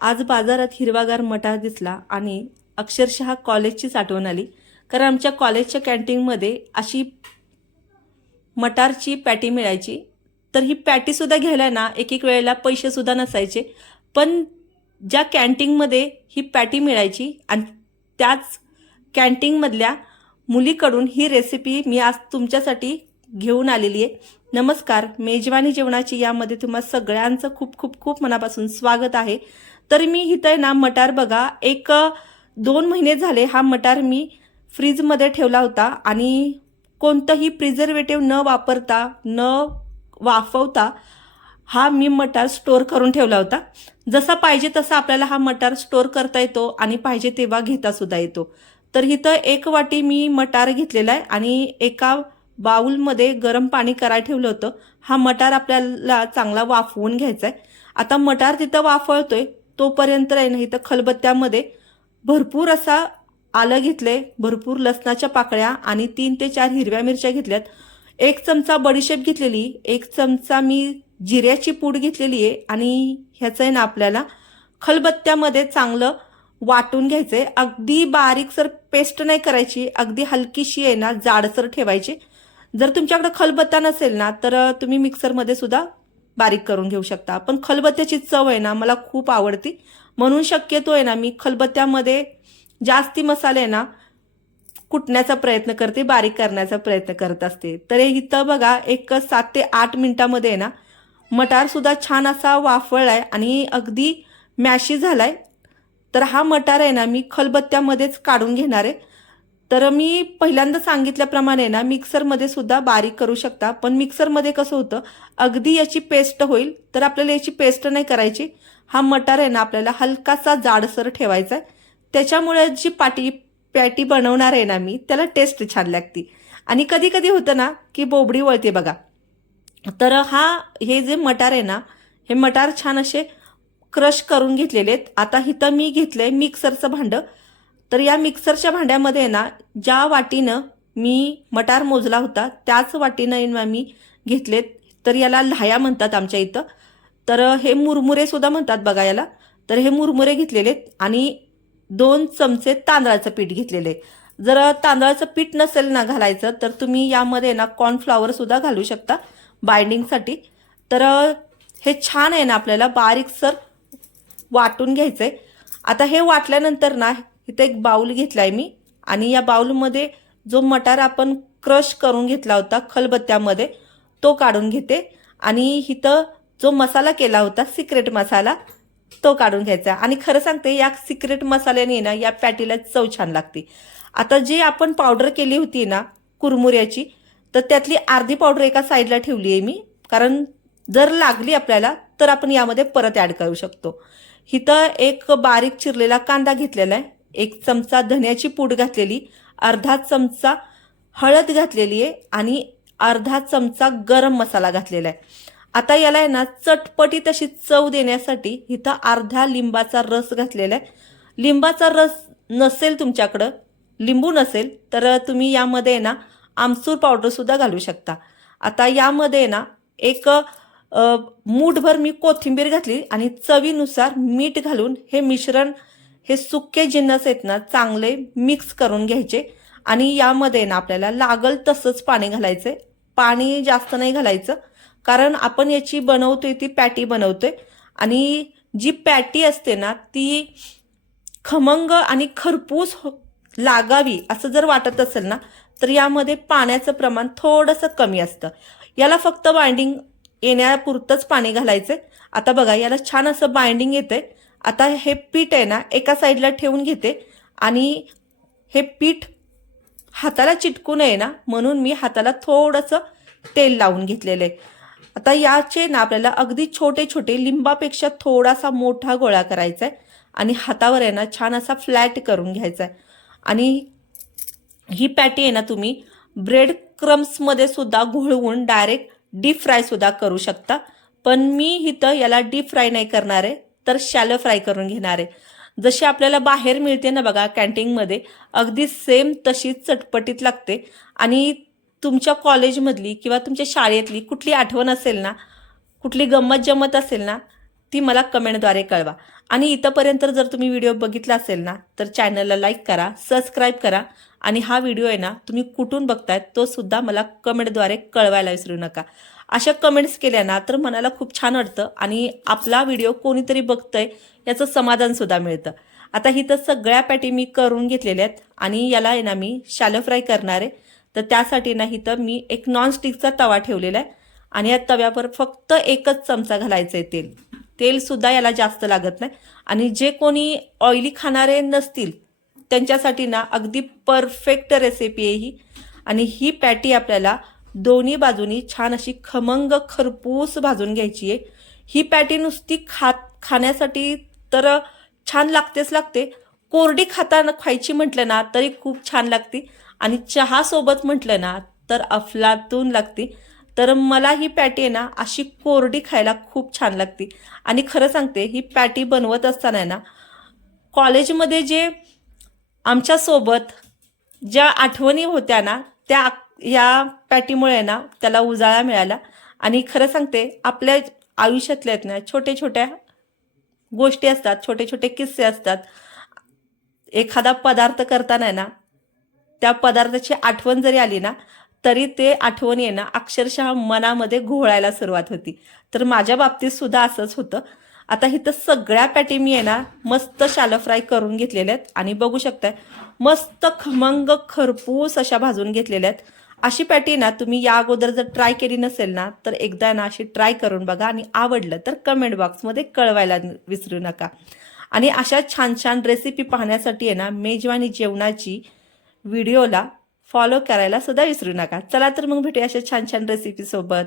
आज बाजारात हिरवागार मटार दिसला आणि अक्षरशः कॉलेजचीच आठवण आली. कारण आमच्या कॉलेजच्या कॅन्टीनमध्ये अशी मटारची पॅटी मिळायची. तर ही पॅटीसुद्धा घ्यायला ना एक एक वेळेला पैसेसुद्धा नसायचे. पण ज्या कॅन्टीनमध्ये ही पॅटी मिळायची आणि त्याच कॅन्टीनमधल्या मुलीकडून ही रेसिपी मी आज तुमच्यासाठी घेऊन आलेली आहे. नमस्कार मेजवानी जेवणाची यामध्ये तुम्हा सगळ्यांचं खूप खूप खूप मनापासून स्वागत आहे. तर मी इथं आहे ना मटार बघा एक दोन महिने झाले हा मटार मी फ्रीजमध्ये ठेवला होता आणि कोणतंही प्रिझर्वेटिव्ह न वापरता न वाफवता हा मी मटार स्टोअर करून ठेवला होता. जसा पाहिजे तसा आपल्याला हा मटार स्टोअर करता येतो आणि पाहिजे तेव्हा घेता सुद्धा येतो. तर इथं एक वाटी मी मटार घेतलेला आहे आणि एका बाऊलमध्ये गरम पाणी करायला ठेवलं होतं. हा मटार आपल्याला चांगला वाफवून घ्यायचा आहे. आता मटार तिथं वाफळतोय तोपर्यंत आहे ना इथं खलबत्त्यामध्ये भरपूर असा आलं घेतलंय भरपूर लसणाच्या पाकळ्या आणि तीन ते चार हिरव्या मिरच्या घेतल्यात. एक चमचा बडीशेप घेतलेली एक चमचा मी जिऱ्याची पूड घेतलेली आहे आणि ह्याचं आहे ना आपल्याला खलबत्त्यामध्ये चांगलं वाटून घ्यायचंय. अगदी बारीक सर पेस्ट नाही करायची अगदी हलकीशी आहे ना जाडसर ठेवायची. जर तुमच्याकडे खलबत्ता नसेल ना तर तुम्ही मिक्सरमध्ये सुद्धा बारीक करून घेऊ शकता. पण खलबत्त्याची चव आहे ना मला खूप आवडती. म्हणून शक्यतो आहे ना मी खलबत्त्यामध्ये जास्ती मसाले आहे ना कुटण्याचा प्रयत्न करते बारीक करण्याचा प्रयत्न करत असते. तर हे इथं बघा एक सात ते आठ मिनिटामध्ये आहे ना मटारसुद्धा छान असा वाफळला आहे आणि अगदी मॅशी झाला आहे तर हा मटार आहे ना मी खलबत्त्यामध्येच काढून घेणार आहे. तर मी पहिल्यांदा सांगितल्याप्रमाणे ना मिक्सरमध्ये सुद्धा बारीक करू शकता. पण मिक्सरमध्ये कसं होतं अगदी याची पेस्ट होईल तर आपल्याला याची पेस्ट नाही करायची. हा मटार आहे ना आपल्याला हलकासा जाडसर ठेवायचा आहे. त्याच्यामुळे जी पाटी पॅटी बनवणार आहे ना मी त्याला टेस्ट छान लागते. आणि कधी कधी होतं ना की बोबडी वळते बघा. तर हा हे जे मटार आहे ना हे मटार छान असे क्रश करून घेतलेले आहेत. आता इथं मी घेतलंय मिक्सरचं भांडं. तर या मिक्सरच्या भांड्यामध्ये आहे ना ज्या वाटीनं मी मटार मोजला होता त्याच वाटीनं मी घेतलेत. तर याला लाह्या म्हणतात आमच्या इथं. तर हे मुरमुरे सुद्धा म्हणतात बघा याला. तर हे मुरमुरे घेतलेले आहेत आणि दोन चमचे तांदळाचं पीठ घेतलेले. जर तांदळाचं पीठ नसेल ना घालायचं तर तुम्ही यामध्ये ना कॉर्नफ्लॉवर सुद्धा घालू शकता बाइंडिंगसाठी तर हे छान आहे ना आपल्याला बारीकसर वाटून घ्यायचं आहे आता हे वाटल्यानंतर ना इथं एक बाऊल घेतला आहे मी. आणि या बाऊलमध्ये जो मटार आपण क्रश करून घेतला होता खलबत्त्यामध्ये तो काढून घेते. आणि इथं जो मसाला केला होता सिक्रेट मसाला तो काढून घ्यायचा. आणि खरं सांगते या सिक्रेट मसाल्याने ना या पॅटीला चव छान लागते. आता जी आपण पावडर केली होती ना कुरमुऱ्याची तर त्यातली अर्धी पावडर एका साईडला ठेवली आहे मी. कारण जर लागली आपल्याला तर आपण यामध्ये परत ॲड करू शकतो. इथं एक बारीक चिरलेला कांदा घेतलेला आहे. एक चमचा धन्याची पूड घातलेली अर्धा चमचा हळद घातलेली आहे आणि अर्धा चमचा गरम मसाला घातलेला आहे. आता याला आहे ना चटपटी तशी चव देण्यासाठी इथं अर्धा लिंबाचा रस घातलेला आहे. लिंबाचा रस नसेल तुमच्याकडं लिंबू नसेल तर तुम्ही यामध्ये आहे ना आमचूर पावडरसुद्धा घालू शकता. आता यामध्ये आहे ना एक मूठभर मी कोथिंबीर घातली आणि चवीनुसार मीठ घालून हे मिश्रण हे सुके जिन्नस आहेत ना चांगले मिक्स करून घ्यायचे. आणि यामध्ये ना आपल्याला लागल तसंच पाणी घालायचे पाणी जास्त नाही घालायचं कारण आपण याची बनवतोय ती पॅटी बनवतोय. आणि जी पॅटी असते ना ती खमंग आणि खरपूस हो-, लागावी असं जर वाटत असेल ना तर यामध्ये पाण्याचं प्रमाण थोडंसं कमी असतं. याला फक्त बाइंडिंग येण्यापुरतंच पाणी घालायचं आता बघा याला छान असं बाइंडिंग येतंय. आता हे पीठ आहे ना एका साईडला ठेवून घेते आणि हे पीठ हाताला चिटकू नये ना म्हणून मी हाताला थोडंसं तेल लावून घेतलेलं आहे. आता याचे ना आपल्याला अगदी छोटे छोटे लिंबापेक्षा थोडासा मोठा गोळा करायचा आहे आणि हातावर आहे ना छान असा फ्लॅट करून घ्यायचा आहे. आणि ही पॅटी आहे ना तुम्ही ब्रेड क्रम्समध्ये सुद्धा घोळवून डायरेक्ट डीप फ्रायसुद्धा करू शकता. पण मी इथं याला डीप फ्राय नाही करणार आहे. तर शॅलो फ्राय करून घेणार आहे. जशी आपल्याला बाहेर मिळते ना बघा कॅन्टीनमध्ये अगदी सेम तशीच चटपटीत लागते. आणि तुमच्या कॉलेजमधली किंवा तुमच्या शाळेतली कुठली आठवण असेल ना कुठली गंमत जमत असेल ना ती मला कमेंटद्वारे कळवा. आणि इथंपर्यंत जर तुम्ही व्हिडिओ बघितला असेल ना तर चॅनलला लाईक करा सबस्क्राईब करा. आणि हा व्हिडिओ आहे ना तुम्ही कुठून बघताय तो सुद्धा मला कमेंटद्वारे कळवायला विसरू नका. अशा कमेंट्स केल्या ना तर मनाला खूप छान वाटतं आणि आपला व्हिडिओ कोणीतरी बघतंय याचं समाधानसुद्धा मिळतं. आता इथं सगळ्या पॅटी मी करून घेतलेल्या आहेत आणि याला आहे ना मी शालो फ्राय करणार आहे. तर त्यासाठी ना इथं मी एक नॉनस्टिकचा तवा ठेवलेला आहे आणि या तव्यावर फक्त एकच चमचा घालायचं आहे तेल तेलसुद्धा याला जास्त लागत नाही आणि जे कोणी ऑइली खाणारे नसतील त्यांच्यासाठी ना अगदी परफेक्ट रेसिपी आहे ही. आणि ही पॅटी आपल्याला दोन्ही बाजूनी छान अशी खमंग खरपूस भाजून घ्यायची आहे. ही पॅटी नुसती खात खाण्यासाठी तर छान लागतेच लागते. कोरडी खाताना खायची म्हटलं ना तरी खूप छान लागते. आणि चहासोबत म्हटलं ना तर अफलातून लागते. तर मला ही पॅटी आहे ना अशी कोरडी खायला खूप छान लागते. आणि खरं सांगते ही पॅटी बनवत असताना आहे ना कॉलेजमध्ये जे आमच्यासोबत ज्या आठवणी होत्या ना त्या या पॅटीमुळे ना त्याला उजाळा मिळाला. आणि खरं सांगते आपल्या आयुष्यातल्या आहेत ना छोटे छोट्या गोष्टी असतात छोटे छोटे किस्से असतात. एखादा पदार्थ करताना आहे ना त्या पदार्थाची आठवण जरी आली ना तरी ते आठवण येणं ना अक्षरशः मनामध्ये घोळायला सुरुवात होती. तर माझ्या बाबतीत सुद्धा असंच होतं. आता इथं सगळ्या पॅटी मी आहे ना मस्त शालो फ्राय करून घेतलेल्या आहेत. आणि बघू शकताय मस्त खमंग खरपूस अशा भाजून घेतलेल्या आहेत. अशी पॅटी ना तुम्ही या अगोदर जर ट्राय केली नसेल ना तर एकदा ना अशी ट्राय करून बघा आणि आवडलं तर कमेंट बॉक्समध्ये कळवायला विसरू नका. आणि अशा छान छान रेसिपी पाहण्यासाठी आहे ना मेजवानी जेवणाची व्हिडिओला फॉलो करायला सुद्धा विसरू नका. चला तर मग भेटूया अशा छान छान रेसिपीसोबत